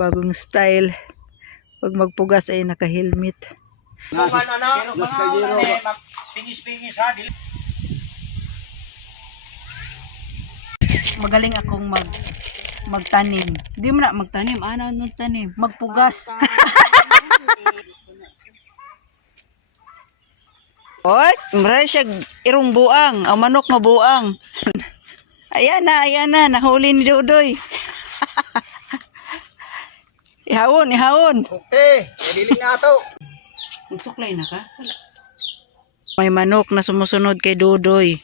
Bagong style. Pag magpugas ay naka-helmet. Eh, pingis-pingis ha. Dili- Magaling akong mag magtanim. Hindi mo na magtanim. Ano magtanim? Magpugas. Oy, mara siya irong buang. Ang manok mabuang. ayan na, ayan na. Nahuli ni Dodoy. ihawon, ihawon. Okay, nadiling na ato. Magsuklay na ka? May manok na sumusunod kay Dodoy.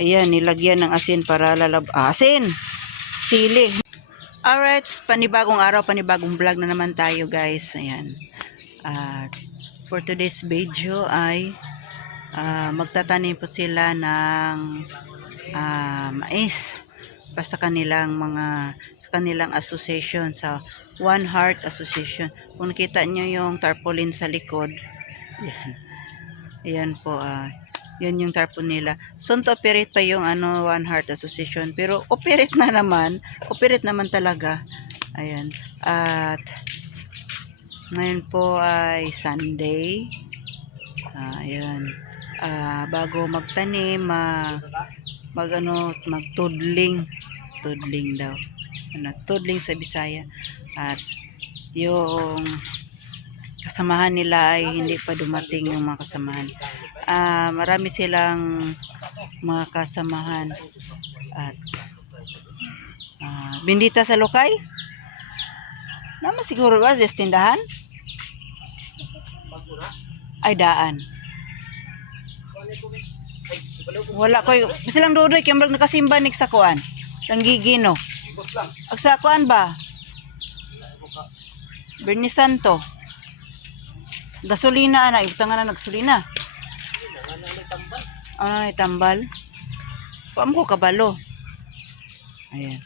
Ayan, nilagyan ng asin para lalab... Ah, asin! Sili. Alright, panibagong araw, panibagong vlog na naman tayo guys. Ayan. At for today's video ay ah, magtatanim po sila ng ah, mais pa sa kanilang mga sa kanilang association sa One Heart Association. Kung nakita nyo yung tarpaulin sa likod, yan. Ayan po, ah, yun yung tarpaulin nila. Soon to operate pa yung ano, One Heart Association. Pero operate na naman, operate naman talaga. Ayan. At ngayon po ay Sunday. Ah, ayan. Ah, bago magtanim, ah, mag ano, magtudling. Tudling daw. Ano, tudling sa Bisaya. At yung kasamahan nila ay hindi pa dumating yung mga kasamahan. Ah, marami silang mga kasamahan. At ah, bindita sa lokay? Naman siguro ba sa tindahan? Ay daan. Wala ko silang dudoy kay nakasimba nik sa kuan. Tanggigino. Ag sa kuan ba? Bernie Santo. Gasolina ana, ibutangan na nagsolina. Ay, tambal. Kuan ko kabalo. Ayan.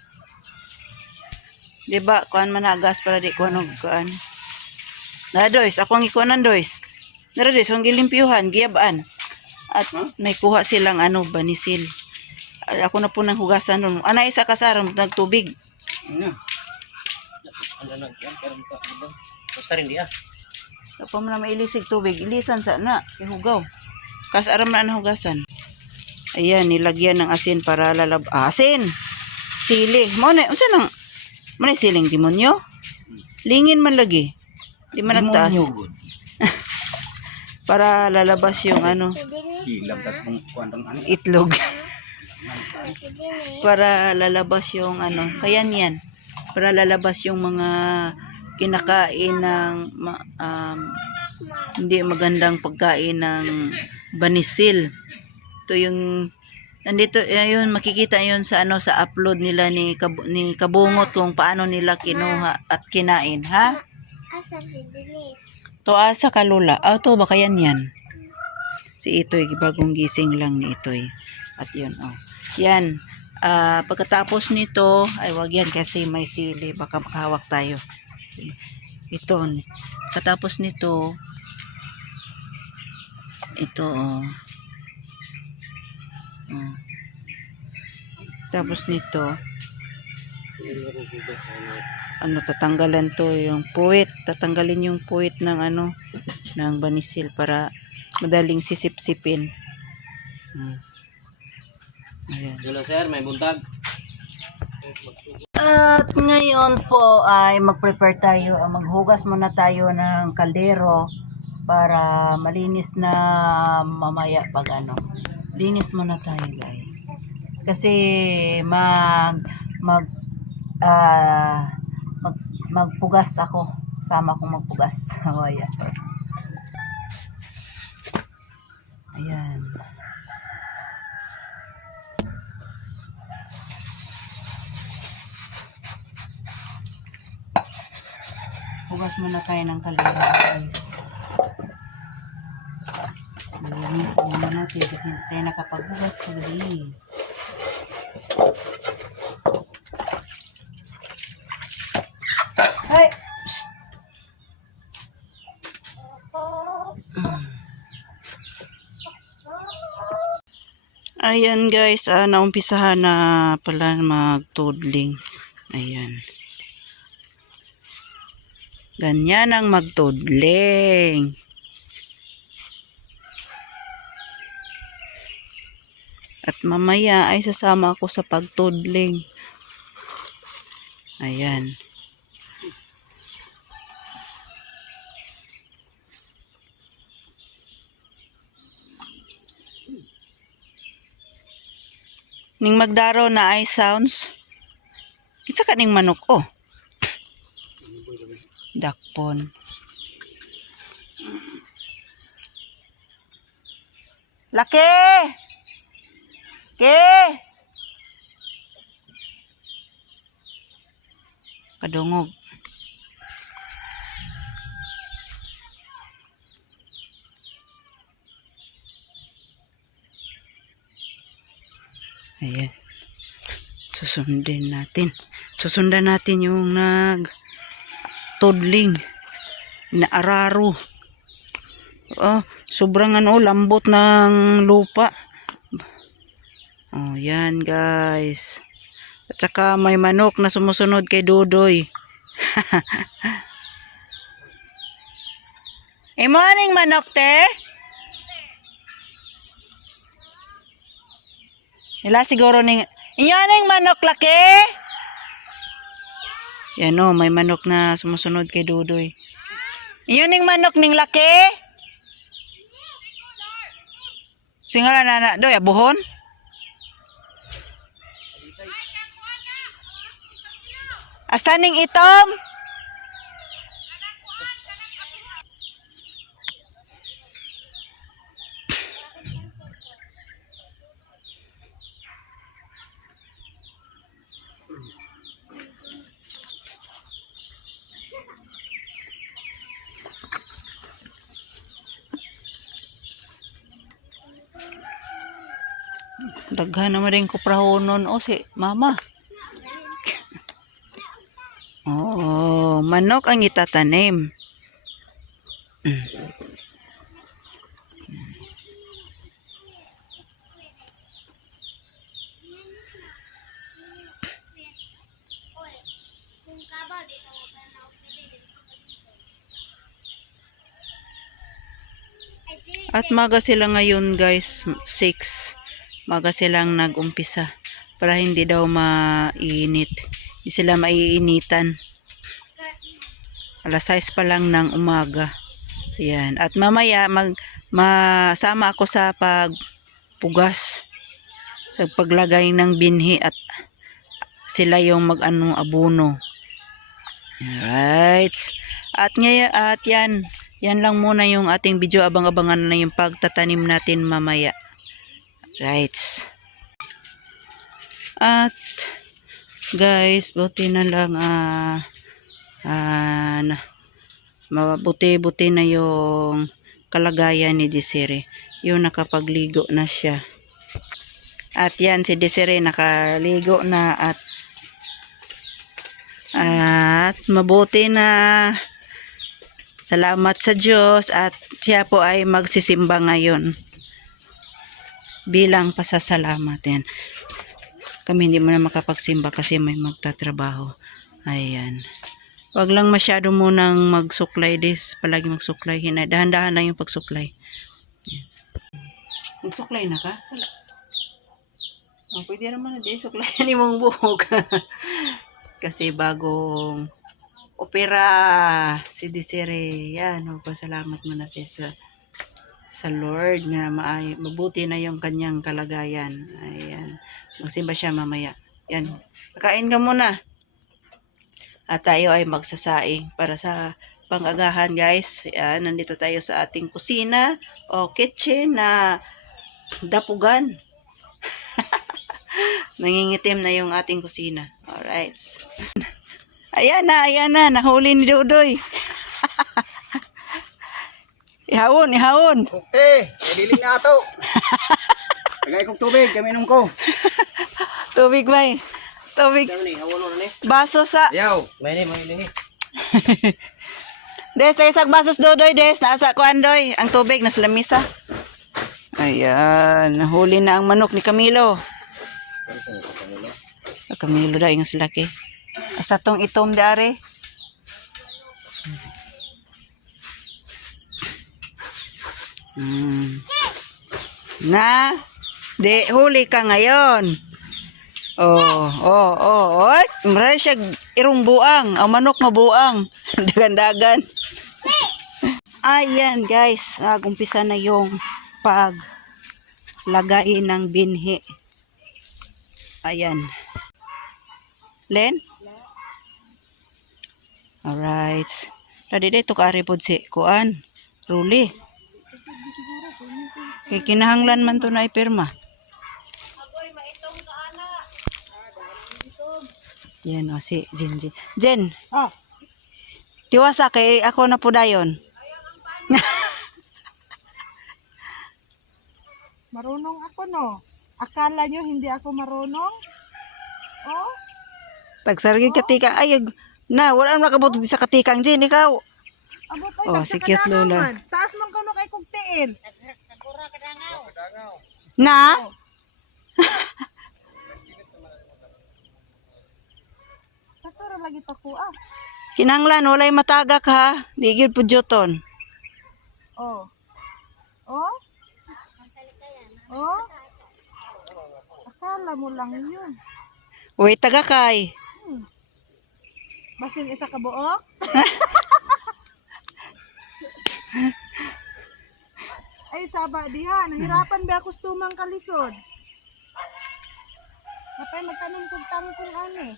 Di ba, kuan man na gas para di kuan og kuan. Na dois, ako ang ikuanan dois. Nara dois, ang gilimpyuhan, giyabaan. At may kuha silang ano, banisil. Ako na po nang hugasan nun. Ana isa kasaram, nagtubig. Ano? Ano nag yan, karon ka, ano ba? Basta rin di ah. Kapag mo na mailisig tubig, ilisan sa na, ihugaw. Kas aram na hugasan. Ayan, nilagyan ng asin para lalab... Ah, asin! Sili. Mo na, unsa nang... Mo na siling demonyo? Lingin man lagi. Di man nagtaas. Para lalabas yung ano, Hilam tas kung kuwan ano. itlog. para lalabas yung ano, kaya niyan. Para lalabas yung mga kinakain ng um, hindi magandang pagkain ng banisil. Ito yung nandito ayun makikita yun sa ano sa upload nila ni Kab- ni Kabungot kung paano nila kinuha at kinain, ha? To asa kalula. Ah, to baka yan yan. Si Itoy, bagong gising lang ni Itoy. At yun, oh. Yan. Ah, pagkatapos nito, ay wag yan kasi may sili. Baka makahawak tayo. Ito. Pagkatapos nito, ito, oh. Oh. Tapos nito, ano tatanggalan to yung puwit tatanggalin yung puwit ng ano ng banisil para madaling sisip-sipin Hmm. Ayan. Hello sir, may buntag. At ngayon po ay mag-prepare tayo, ah, maghugas muna tayo ng kaldero para malinis na mamaya pag ano. Linis muna tayo guys. Kasi mag mag ah mag, magpugas ako. Sama akong magpugas. Mamaya. Ayan. Hugas muna tayo ng kaldero guys. Malinis muna natin kasi hindi tayo nakapaghugas kagabi. Hay! Psst! Ayan guys, ah, naumpisahan na pala magtudling. Ayan. Ganyan ang magtudling. At mamaya ay sasama ako sa pagtudling. Ayan. Ning magdaro na ay sounds. Kitsa ka ning manok oh. Dakpon. Laki! Ke! Kadungog. Ayan. Susundin natin. Susundan natin yung nag tudling na araro. Oh, sobrang ano, lambot ng lupa. Oh, yan guys. At saka may manok na sumusunod kay Dudoy. eh, morning manok te. Ila siguro ning Inyo ning manok laki. Yan o, may manok na sumusunod kay Dudoy. Inyo ning manok ning laki. Singala na na, doy, abuhon. Asta ning itom? Daghan naman rin ko prahonon o si mama. Oo, manok ang itatanim. At maga sila ngayon guys, 6. Maga silang nag-umpisa para hindi daw mainit. Hindi sila maiinitan. Alas 6 pa lang ng umaga. Yan. At mamaya mag masama ako sa pagpugas sa paglagay ng binhi at sila yung mag-ano abuno. Alright. At ngayon at yan yan lang muna yung ating video abang-abangan na yung pagtatanim natin mamaya. Right. At guys, buti na lang ah ah, na, mabuti-buti na yung kalagayan ni Desiree. Yung nakapagligo na siya. At yan si Desiree nakaligo na at at mabuti na Salamat sa Diyos at siya po ay magsisimba ngayon bilang pasasalamat yan. Kami hindi mo na makapagsimba kasi may magtatrabaho. Ayan. Wag lang masyado munang magsuklay dis. Palagi magsuklay. Dahan-dahan lang yung pagsuklay. Ayan. Magsuklay na ka? Wala. Oh, pwede naman na di suklay ni mong buhok. kasi bagong opera si Desiree. Yan, magpasalamat mo na siya sa sa Lord na maay, mabuti na yung kanyang kalagayan. Ayan. Magsimba siya mamaya. Yan. Kain ka muna. At tayo ay magsasaing para sa pangagahan guys. Yan, nandito tayo sa ating kusina o kitchen na dapugan. Nangingitim na yung ating kusina. Alright. Ayan na, ayan na. Nahuli ni Dudoy. ihawon, ihawon. Okay, nadiling na ato. Tagay kong tubig, kaminom ko. Tubig eh? Tubig. Baso sa... Yaw. May ni, may ni. Des, sa isang basos Dudoy, Des. Nasa kuandoy. Ang tubig, nasa lamisa. Ayan. Nahuli na ang manok ni Camilo. Camilo daw yung silaki. Asa tong itom dari. Mm. Na? Di, huli ka ngayon. Oh, oh, oh, oy. Maray siya irong buang. Ang manok mabuang. Dagan-dagan. Ayan, guys. Nagumpisa na yung paglagay ng binhi. Ayan. Len? Alright. Tadi dito ka aripod si Kuan. Ruli. Kay kinahanglan man to na ipirma. Yan o, si Jen Jen. Jen, Oh, tiwasa kay ako na po dayon. marunong ako no. Akala nyo hindi ako marunong? Oh, Tagsargi katika. Ay, na, wala na kabutod sa katikang Jen, ikaw. abot ay Oh, si cute Lola. man. Taas man kuno kay kog tiil. Na? Sakura lagi pa ko ah. Kinahanglan, walay matagak ha. Di gyud pudyoton. Oh. Oh? Oh? Akala mo lang yun. Uy, tagakay. Basin isa ka buok? Ay, saba diha. Nahirapan ba ako tumang kalisod? Napay magtanong kong tangkong ani.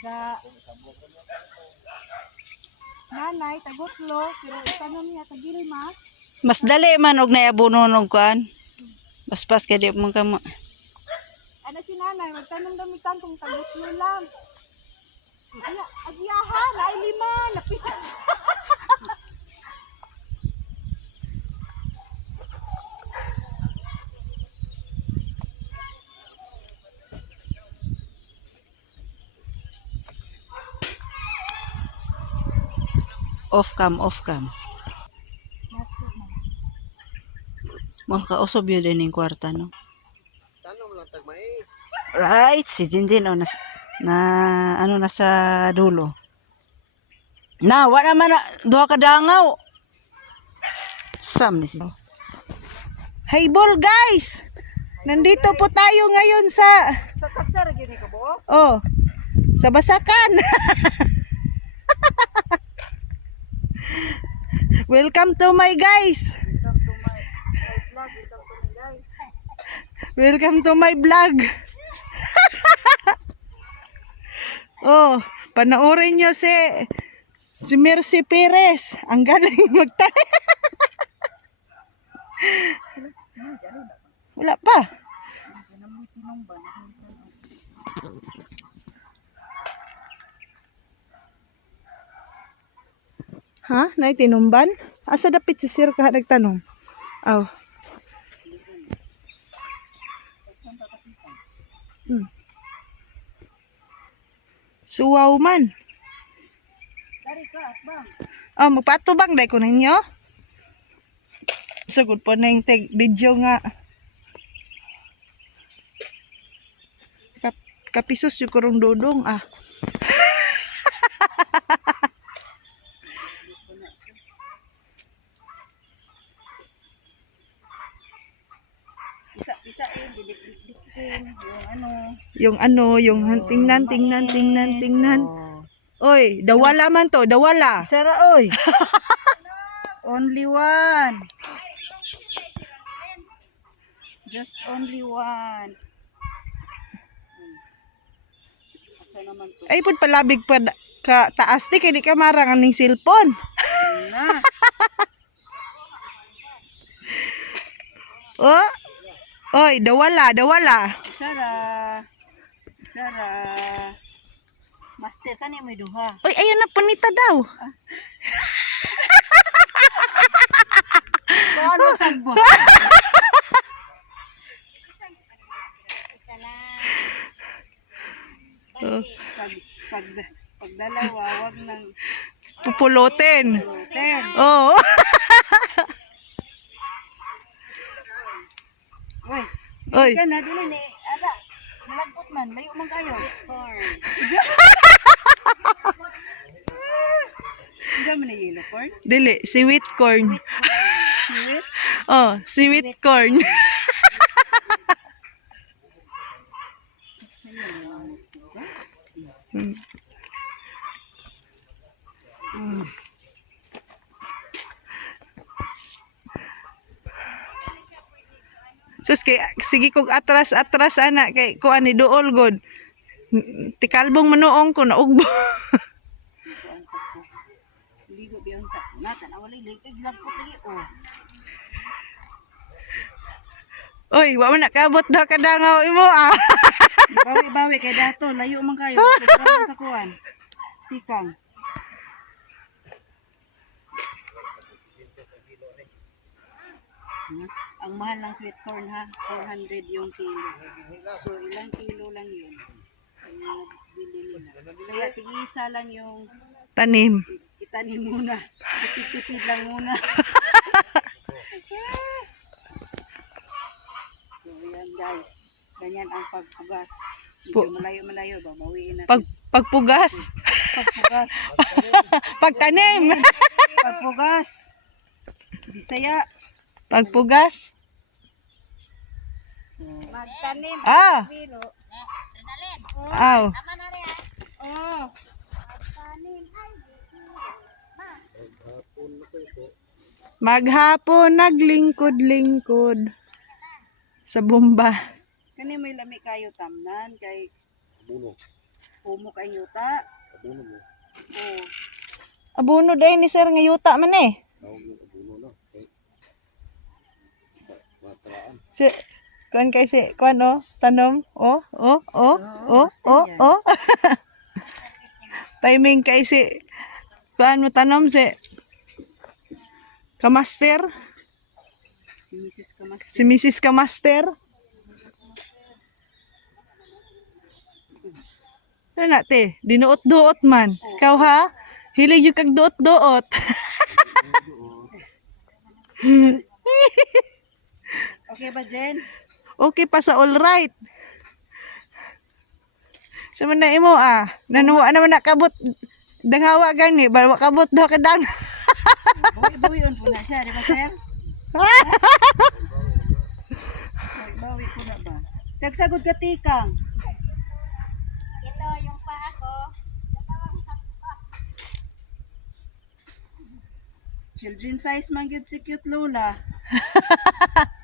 Da... Nanay, tagutlo, pero itanong niya, tagilma. Mas dali man og naabunon og kuan. Baspas kay di man ka ma- Ano si nanay, magtanong daw mi tangkong tagutlo lang. Ay, agyaha, naay lima, napit. Off cam, off cam. Mo kausob yun din yung kwarta, no? Right, si Jinjin, oh, nas, na, ano, nasa dulo. Na, wala naman na, duha ka dangaw. Sam ni si Hey ball guys! Nandito po tayo ngayon sa Sa taksara gyud ka oh sa Basakan. Welcome to my guys. Welcome to my vlog. oh, panoorin nyo si si Mercy Perez. Ang galing magtanim. Wala pa. Ha? Nay tinumban? Asa dapit si Sir ka nagtanong? Aw. Hmm. Suwaw man. Oh, magpatubang dai ko ninyo. Sagod po na yung tag video nga. Kap kapisos yung kurong dudong ah. Isa, isa eh, didikdikin, yung ano. Yung ano, yung han- tingnan, tingnan, tingnan, tingnan. Oh. Oy, dawala man to, dawala. Sara, oy. only one. Just only one. Ay, pud palabig pa ka taas di kay di ka marang aning cellphone. Oh. Oy, dawala, dawala. Sara. Sara. Master ka niya may duha. Oy, ayun na panita daw. Paano sagbo? Oh, pag, pag, pag dalawa, wag nang pupulotin. ten. Oh. Uy, Oy. ka na, dili ni. Ala, malagpot man. Layo man kayo. Diyan mo na unicorn? Dili, si sweet corn. Sweet? Oh, sweet corn. Hmm. Sus kay sige kog atras atras ana kay kuan ni duol god. Tikalbong manuong ko naugbo. Ko oh. Oy, wa man nakabot daw kadangaw imo ah. Bawi-bawi kay dato, layo man kayo. Sa kuan. Tikang. Hmm? Ang mahal ng sweet corn ha, 400 yung kilo. So ilang kilo lang yun. Ang bili nila. Kaya tig-isa lang yung Tanim. itanim muna. Tipid-tipid lang muna. so yan guys. Ganyan ang pagpugas. Medyo malayo-malayo, babawiin natin. Pag pagpugas, pagpugas. pagtanim, Pagpugas. Bisaya. Pagpugas. Magtanim. Ah, Biro. aw. Oh. Maghapon naglingkod-lingkod sa bomba. Kani may lami kayo tamnan kay Abuno. Pumo kay yuta. Abuno mo. Oh. Abuno day ni sir nga yuta man eh. Si kuan kay si kuan oh, tanom. Oh, oh, oh, oh, oh, oh. Timing kay si kuan mo tanom si Kamaster, Si Mrs. Kamas. si Mrs. Kamaster. Ano na te? Dinuot-duot man. Ikaw ha? Hilig yung kag duot-duot. Okay ba, Jen? okay pa sa all right. Sa na imo ah. Nanuwa naman nakabot. Danghawa gani. Bawa kabot daw kadang. Bawi-bawi on po na siya, di ba, sir? Bawi ko na ba? Tagsagod ka tikang. Ito yung paa ko. Children size man gyud si cute Lola.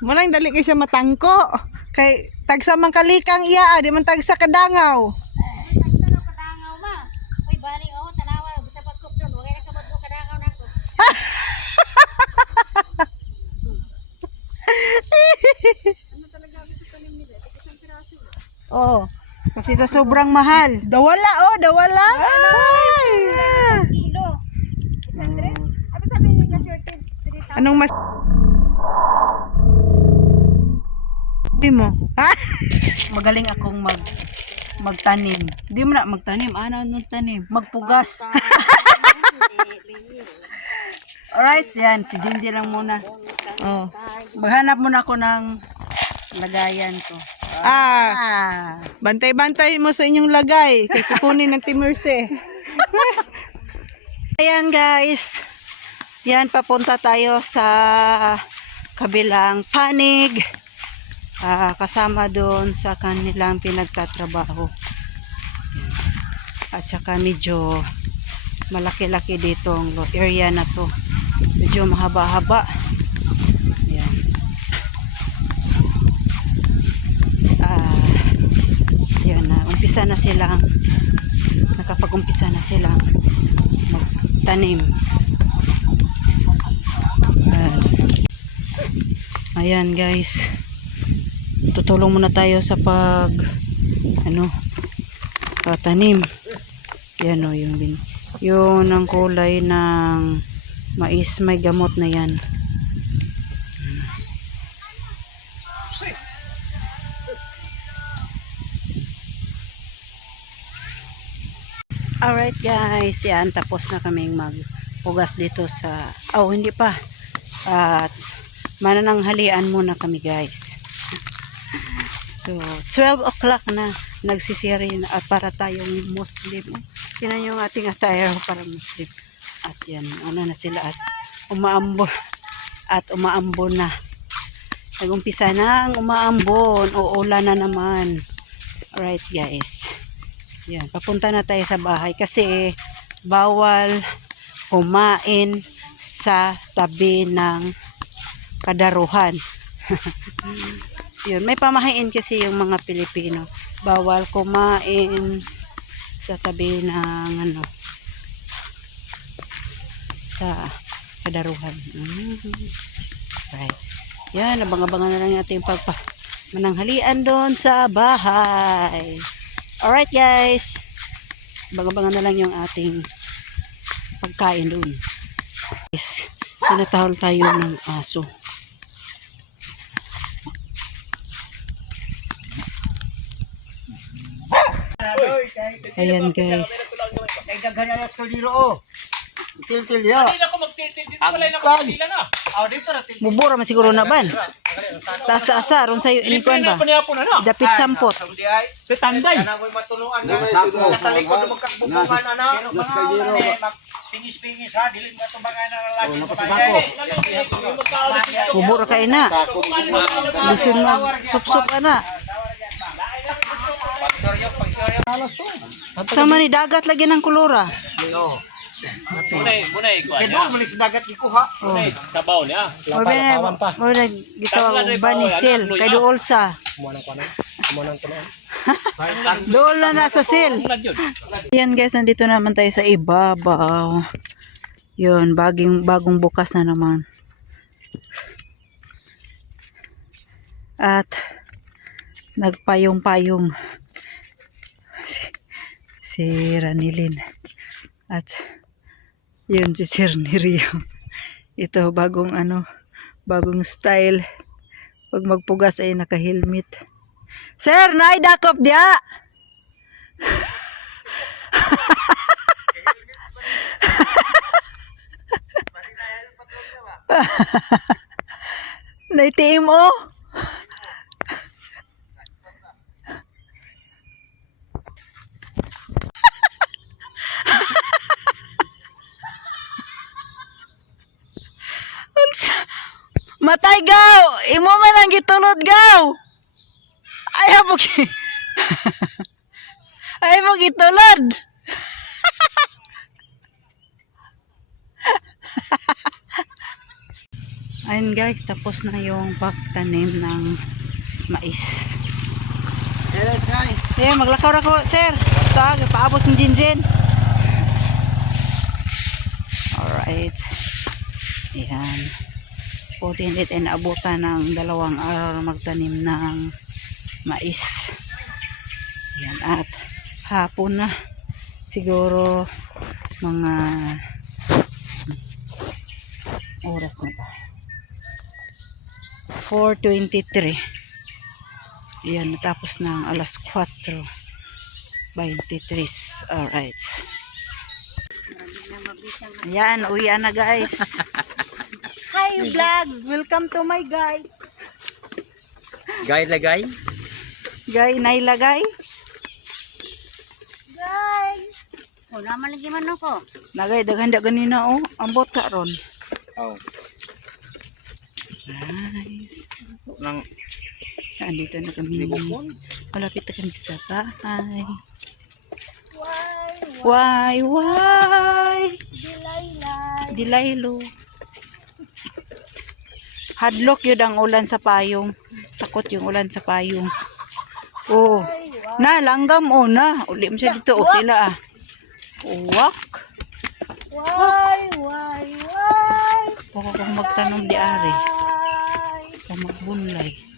Mulang dali kay siya matangko. Kay tagsa man kalikang iya, ah, di man tagsa kadangaw. Bali oh. Kasi sa sobrang mahal. Dawala oh, dawala. Ay. Kilo. 600? Ano sabi ni ka shortage? 3,000. Anong mas mo? Ha? Magaling akong mag magtanim. Di mo na magtanim, ano magtanim? Magpugas. Alright, yan. Si Jinji lang muna. Oh. Maghanap muna ako ng lagayan ko. Ah, Ah. bantay-bantay mo sa inyong lagay. Kay kukunin ng Timerse. Ayan guys. Yan, papunta tayo sa kabilang panig. Ah, kasama doon sa kanilang pinagtatrabaho. At saka medyo malaki-laki dito ang area na to. Medyo mahaba-haba. Yan. Ah, yan na. Umpisa na silang nakapag-umpisa na silang magtanim. Ayan. Ayan guys. Tutulong muna tayo sa pag ano patanim. Yan o yung bin yun ang kulay ng mais may gamot na yan. Alright guys, yan tapos na kaming magpugas dito sa oh hindi pa. At manananghalian muna kami guys. So 12 o'clock na nagsisiri na at para tayong Muslim. Tinan yung ating attire para Muslim. At yan, ano na sila at umaambon at umaambon na. Nagumpisa na ang umaambon. Uulan na naman. Alright guys. Yan, papunta na tayo sa bahay kasi bawal kumain sa tabi ng kadaruhan. Yun, may pamahain kasi yung mga Pilipino. Bawal kumain sa tabi ng ano sa kadaruhan. Mhm. Right. Yan, abang-abangan na lang natin yung pagpa mananghalian doon sa bahay. Alright guys. Abang-abangan na lang yung ating pagkain doon. Yes. Tinatahol tayo ng aso. Ayan guys. Kay daghan na sa kaldero oh. Til-til ya. Hindi na ako magtitil dito pala na kapila na. Aw dito ra til. Bubura man siguro na ban. Taas taas sa ron sa'yo Libre inikwan na ba? na na. Dapit sampot. Ay. Petanday. Kana mo matulungan na sa talikod mo magkakbubukan ana. Nasa kaldero. Pingis-pingis ha, dili mo tubangan na sako. Bubura kay na. Listen mo. Sup-sup ka na. Sama ni dagat lagi ng kulura. Munay, munay ko Kay niya. do malis dagat gikuha. Munay, sabaw niya. Mo ba mo na gitawag ba ni Sil kay dool sa. Dool na na sa Sil. Yan guys, nandito naman tayo sa ibabaw. Yun, baging, bagong bukas na naman. At nagpayong-payong si Ranilin. At yun si Sir Nirio. Ito bagong ano, bagong style. Pag magpugas ay naka-helmet. Sir, naidakop dia! Naitiim mo. Matay gaw! Imo man ang gitulod gaw! Ayaw mo gi... Ayaw mo gitulod! Ayun guys, tapos na yung pagtanim ng mais. Yes guys. Eh, maglakaw ako, sir. Ito, paabot ng jinjin. Alright. Ayan. Puti hindi tayo naabutan ng dalawang araw magtanim ng mais. Ayan. At hapon na. Siguro mga oras na ba? 4.23. Ayan, natapos ng alas 4. 23. Alright. Ayan, uwian na guys. Hi vlog! Welcome to my guys. Gay lagay. Guy, nailagay. Guys! O, naman lagi man ako. Nagay, daghanda ganina oh. Ambot ka ron. Oh. Nice. Nang Andito na kami. Malapit na kami sa bahay. Why? Why, why? Dilaylay. Dilaylo. Hadlok yun ang ulan sa payong. Takot yung ulan sa payong. Oh. Na, langgam o na. Uli mo siya dito. O sila ah. Wak. Why? Why? Why? Baka kung magtanong di ari. Kung magbunlay.